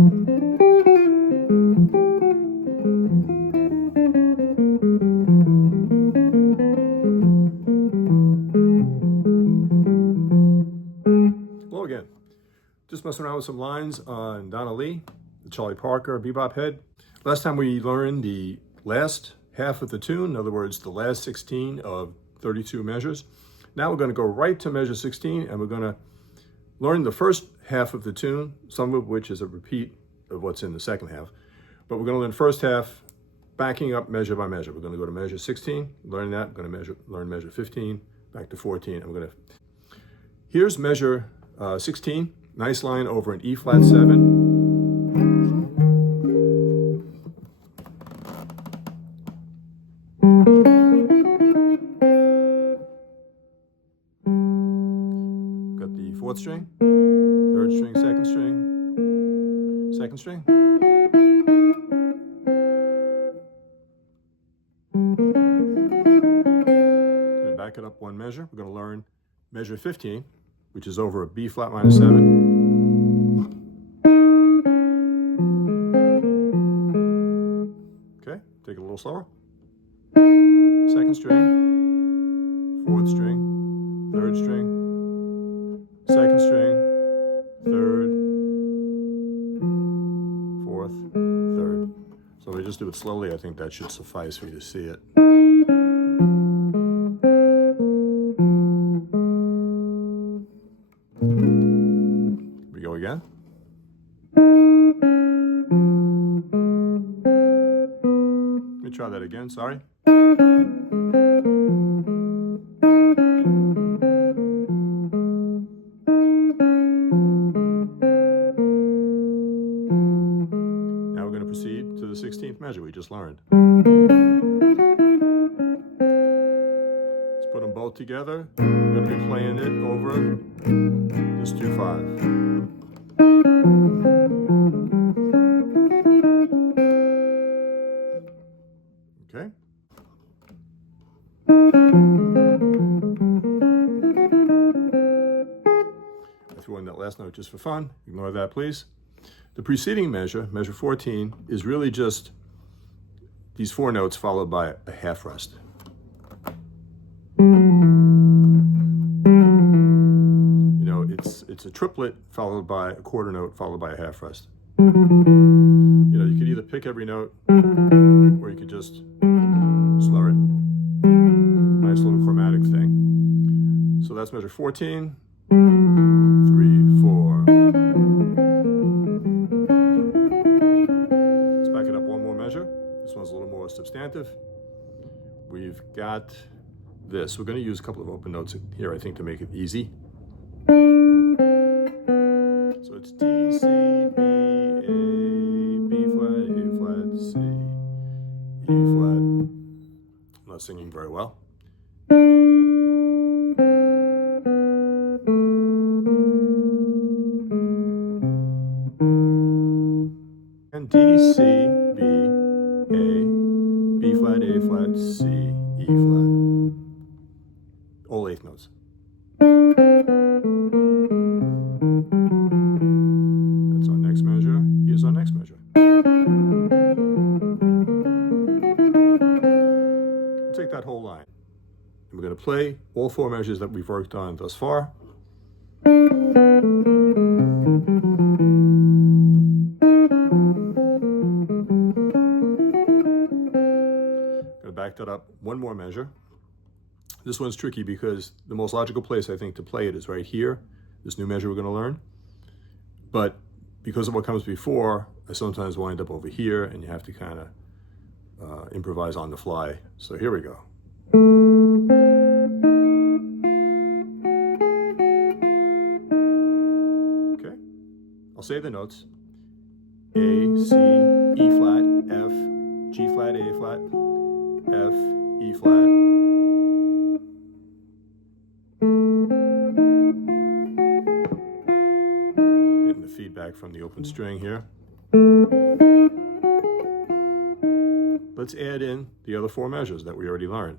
Hello again. Just messing around with some lines on Donna Lee, the Charlie Parker bebop head. Last time we learned the last half of the tune, in other words, the last 16 of 32 measures. Now we're going to go right to measure 16 and we're going to learn the first half of the tune, some of which is a repeat of what's in the second half. But we're going to learn the first half backing up measure by measure. We're going to go to measure 16, learn that. We're going to learn measure 15, back to 14. And we're going to... Here's measure 16, nice line over an E flat 7. Got the 4th string, 3rd string, 2nd string, 2nd string. Gonna back it up one measure. We're going to learn measure 15, which is over a B flat minor 7. Okay, take it a little slower. 2nd string, 4th string, 3rd string, 2nd string, 3rd, 4th, 3rd. So if we just do it slowly, I think that should suffice for you to see it. Here we go again. Let me try that again, sorry. Now we're going to proceed to the 16th measure we just learned. Let's put them both together. We're going to be playing it over this 2/5. Okay. I threw in that last note just for fun. Ignore that, please. The preceding measure, measure 14, is really just these 4 notes followed by a half rest. You know, it's a triplet followed by a quarter note followed by a half rest. You know, you could either pick every note or you could just slur it. Nice little chromatic thing. So that's measure 14, 3, 4. Let's back it up one more measure. This one's a little more substantive. We've got this. We're going to use a couple of open notes here, I think, to make it easy. So it's D, C, B, A, B flat, A flat, C, E flat. I'm not singing very well. And D, C, B, A, B flat, A flat, C, E flat. All 8th notes. That's our next measure. Here's our next measure. We'll take that whole line. And we're going to play all 4 measures that we've worked on thus far. Back that up one more measure. This one's tricky because the most logical place I think to play it is right here, this new measure we're going to learn. But because of what comes before, I sometimes wind up over here and you have to kind of improvise on the fly. So here we go. Okay, I'll say the notes. A, C, E flat, F, G flat, A flat, F, E flat, getting the feedback from the open string here. Let's add in the other 4 measures that we already learned.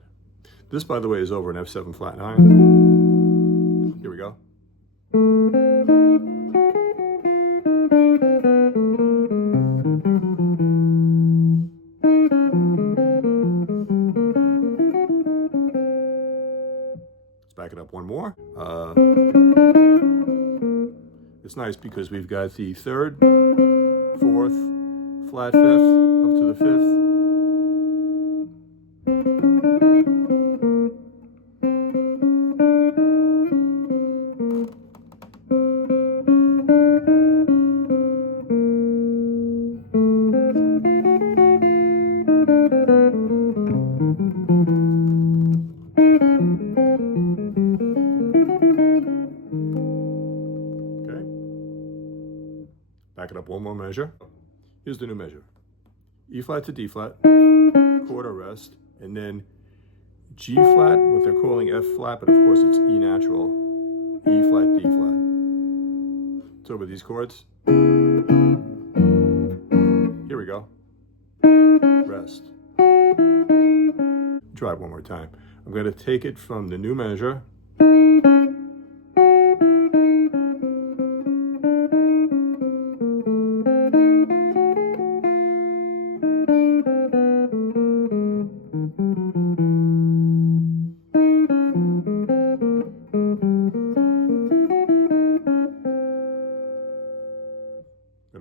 This, by the way, is over an F7 flat 9. Here we go. nice because we've got the third, fourth, flat fifth, up to the fifth. Back it up one more measure. Here's the new measure. E flat to D flat, chord arrest, and then G flat, what they're calling F flat, but of course it's E natural, E flat, D flat. So with these chords, here we go. Rest. Try it one more time. I'm going to take it from the new measure.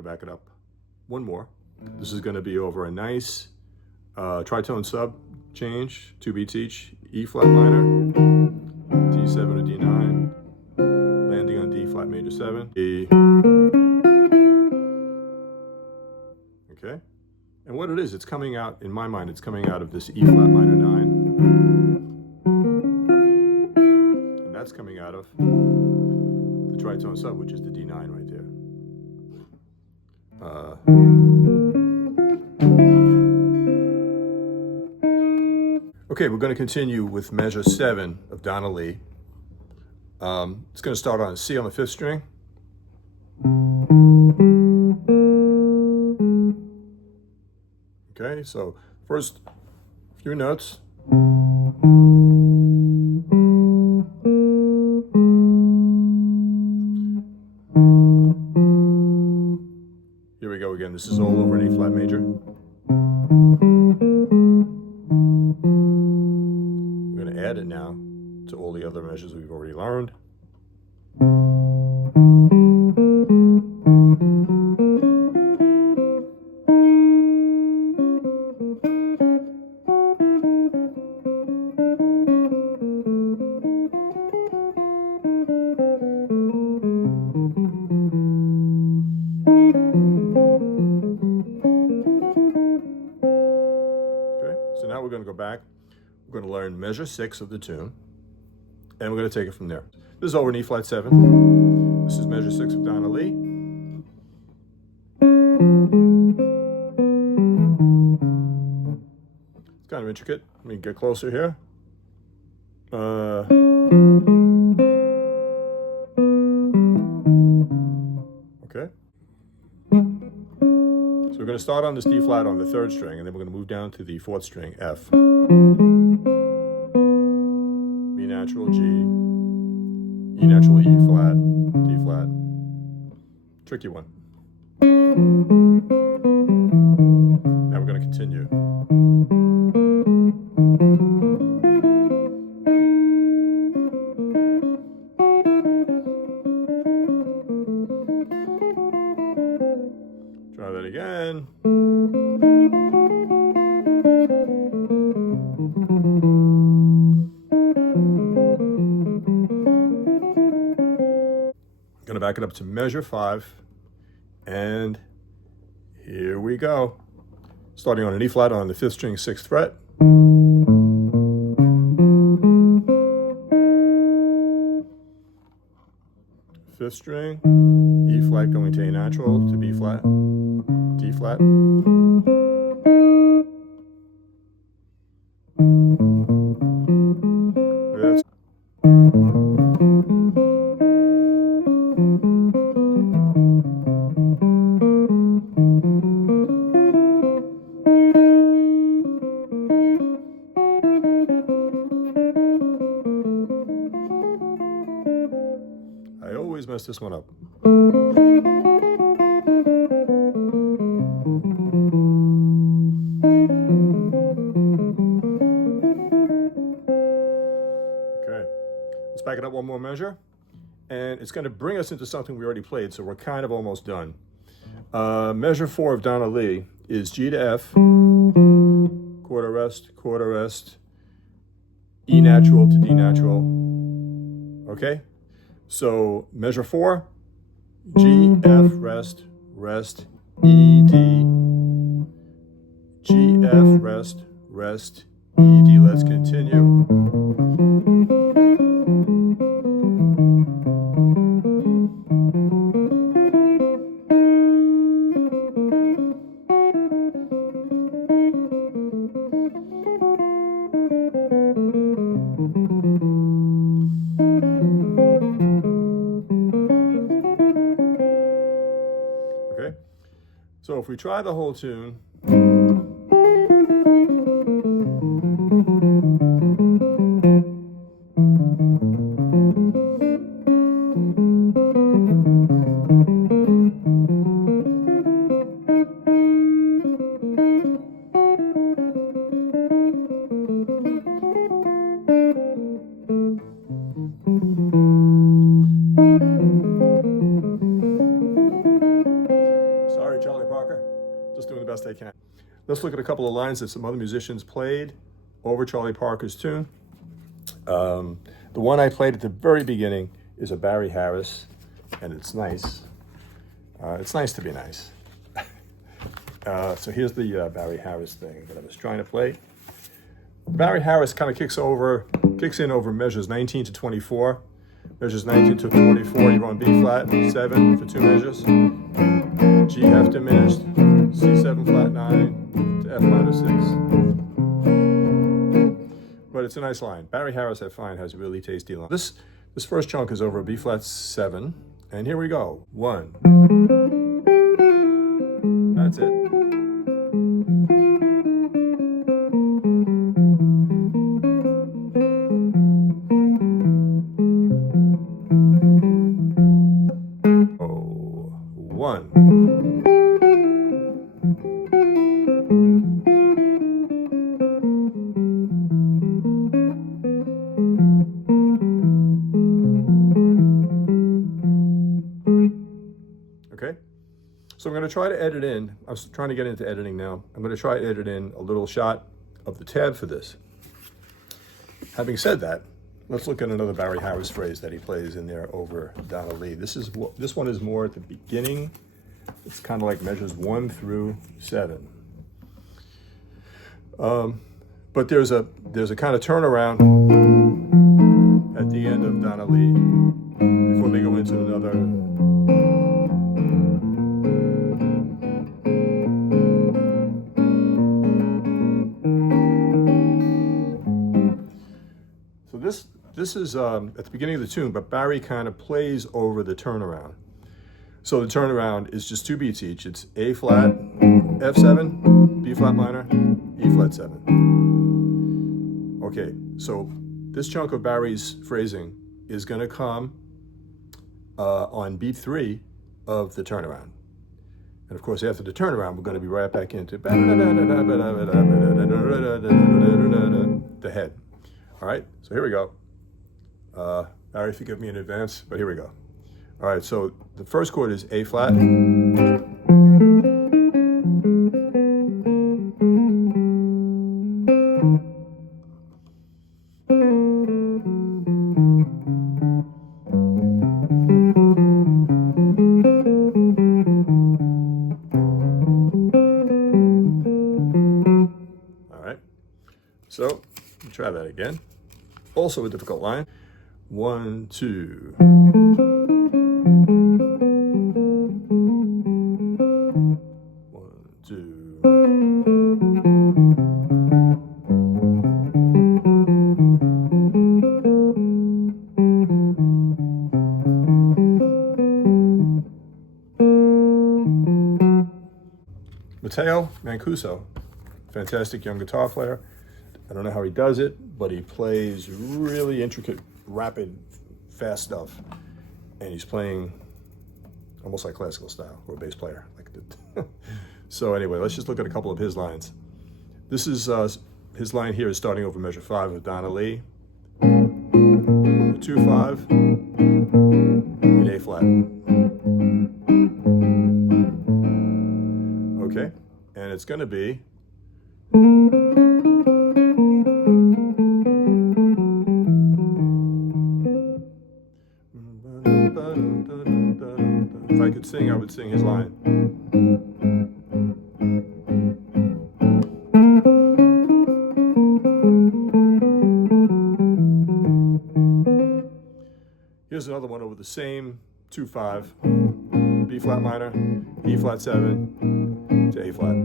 Back it up one more. This is going to be over a nice tritone sub change, 2 beats each, E flat minor, D7 to D9, landing on D flat major 7, E. Okay, and what it is, it's coming out, in my mind, it's coming out of this E flat minor 9, and that's coming out of the tritone sub, which is the D9 right there. Okay, we're going to continue with measure 7 of Donna Lee. It's going to start on C on the 5th string. Okay, so first few notes. Here we go again. This is all over an E flat major. We're going to add it now to all the other measures we've already learned. So now we're going to go back. We're going to learn measure 6 of the tune, and we're going to take it from there. This is over an E flat 7. This is measure 6 of Donna Lee. It's kind of intricate. Let me get closer here. Okay. So we're going to start on this D flat on the 3rd string, and then we're going to move down to the 4th string, F. B natural, G, E natural, E flat, D flat. Tricky one. Now we're going to continue. Try that again. Going to back it up to measure 5, and here we go. Starting on an E flat on the 5th string, 6th fret. 5th string, E flat going to A natural to B flat, D flat. That's I always mess this one up. Okay, let's back it up one more measure. And it's going to bring us into something we already played, so we're kind of almost done. Measure 4 of Donna Lee is G to F, quarter rest, E natural to D natural. Okay? So measure 4, G, F, rest, E, D, G, F, rest, E, D. Let's continue. Okay, so if we try the whole tune, just doing the best I can. Let's look at a couple of lines that some other musicians played over Charlie Parker's tune. The one I played at the very beginning is a Barry Harris, and it's nice. It's nice to be nice. So here's the Barry Harris thing that I was trying to play. Barry Harris kind of kicks in over measures 19 to 24. Measures 19 to 24, you're on B flat, 7 for 2 measures. G half diminished, C7 flat 9 to F minor 6. But it's a nice line. Barry Harris, I find, has a really tasty line. This first chunk is over a B flat 7, and here we go. 1. That's it. Oh, 1. Okay, so I'm going to try to edit in. I was trying to get into editing now. I'm going to try to edit in a little shot of the tab for this. Having said that, let's look at another Barry Harris phrase that he plays in there over Donna Lee. This one is more at the beginning. It's kind of like measures 1 through 7. But there's a kind of turnaround at the end of Donna Lee before they go into another. So this is at the beginning of the tune, but Barry kind of plays over the turnaround. So the turnaround is just 2 beats each. It's A flat, F7, B flat minor, E flat 7. Okay, so this chunk of Barry's phrasing is going to come on beat 3 of the turnaround. And of course, after the turnaround, we're going to be right back into the head. All right, so here we go. Barry, forgive me in advance, but here we go. All right, so the first chord is A flat. All right, so try that again. Also a difficult line. 1, 2. Matteo Mancuso, fantastic young guitar player. I don't know how he does it, but he plays really intricate, rapid, fast stuff. And he's playing almost like classical style, or a bass player. So anyway, let's just look at a couple of his lines. This is, his line here is starting over measure 5 of Donna Lee. 2-5, flat. Okay, and it's going to be if I could sing, I would sing his line. Here's another one over the same 2-5, B flat minor, E flat 7 to A flat.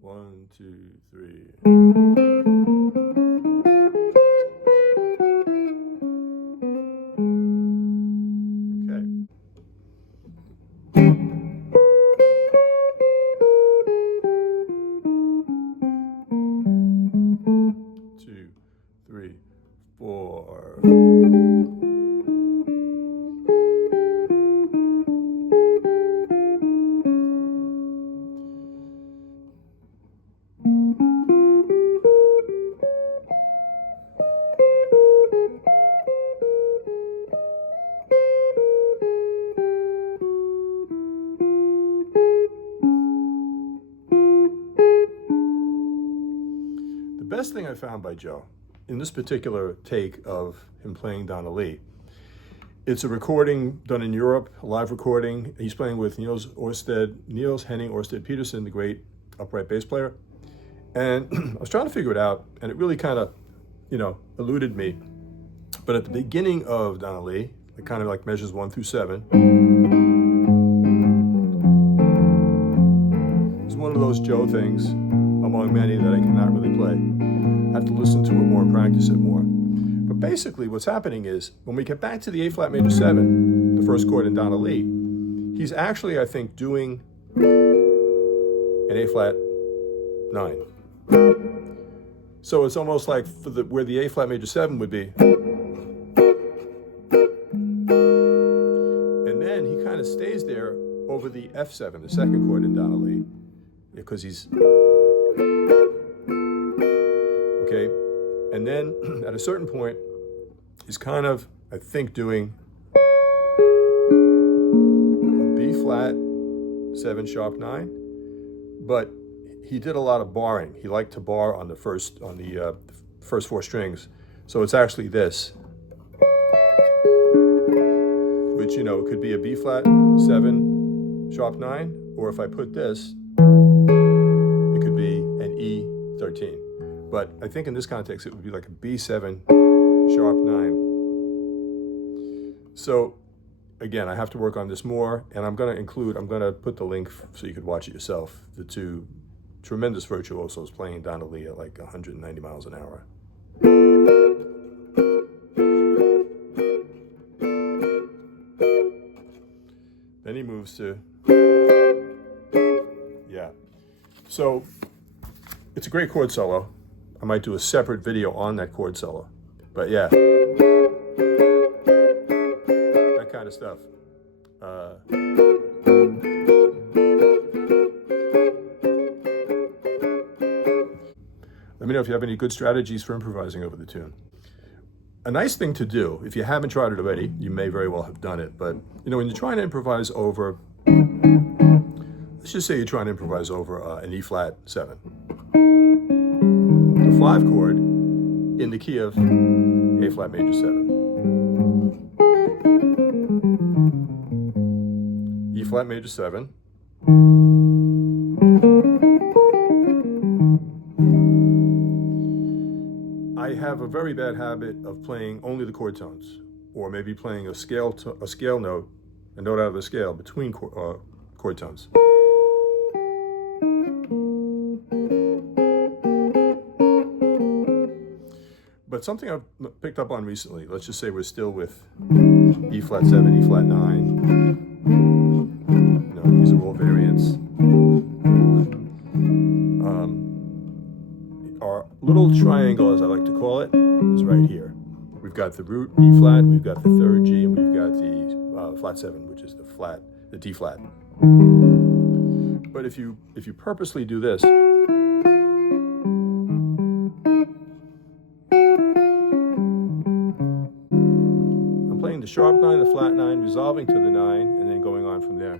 One, two, three. The best thing I found by Joe in this particular take of him playing Donna Lee, it's a recording done in Europe, a live recording. He's playing with Niels Henning Orsted Peterson, the great upright bass player. And I was trying to figure it out, and it really kind of, eluded me. But at the beginning of Donna Lee, it kind of like measures 1 through 7. It's one of those Joe things among many that I cannot really play. I have to listen to it more and practice it more. But basically what's happening is when we get back to the A flat major 7, the first chord in Donna Lee, he's actually, I think, doing an A flat 9. So it's almost like for where the A flat major 7 would be. And then he kind of stays there over the F7, the second chord in Donna Lee, because he's okay. And then at a certain point, he's kind of, I think, doing a B flat 7 sharp 9, but he did a lot of barring. He liked to bar on the first 4 strings. So it's actually this, which, could be a B flat 7 sharp 9, or if I put this, it could be an E13. But I think in this context, it would be like a B7 sharp 9. So again, I have to work on this more, and I'm going to put the link so you could watch it yourself, the two tremendous virtuosos playing Donna Lee at like 190 miles an hour. Then he moves to, yeah. So it's a great chord solo. I might do a separate video on that chord solo. But yeah, that kind of stuff. Let me know if you have any good strategies for improvising over the tune. A nice thing to do, if you haven't tried it already, you may very well have done it, but when you're trying to improvise over, let's just say you're trying to improvise over an E flat 7. The 5 chord in the key of A flat major 7. E flat major 7. I have a very bad habit of playing only the chord tones, or maybe playing a scale note, a note out of the scale between chord tones. But something I've picked up on recently, let's just say we're still with E flat 7, E flat 9. These are all variants. Our little triangle, as I like to call it, is right here. We've got the root E flat, we've got the 3rd G, and we've got the flat 7, which is the D flat. But if you purposely do this, the sharp 9, the flat 9, resolving to the 9, and then going on from there.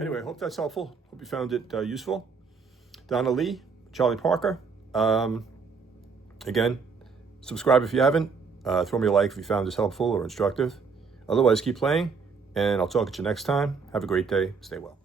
Anyway, hope that's helpful. Hope you found it useful. Donna Lee, Charlie Parker. Again, subscribe if you haven't. Throw me a like if you found this helpful or instructive. Otherwise, keep playing, and I'll talk at you next time. Have a great day. Stay well.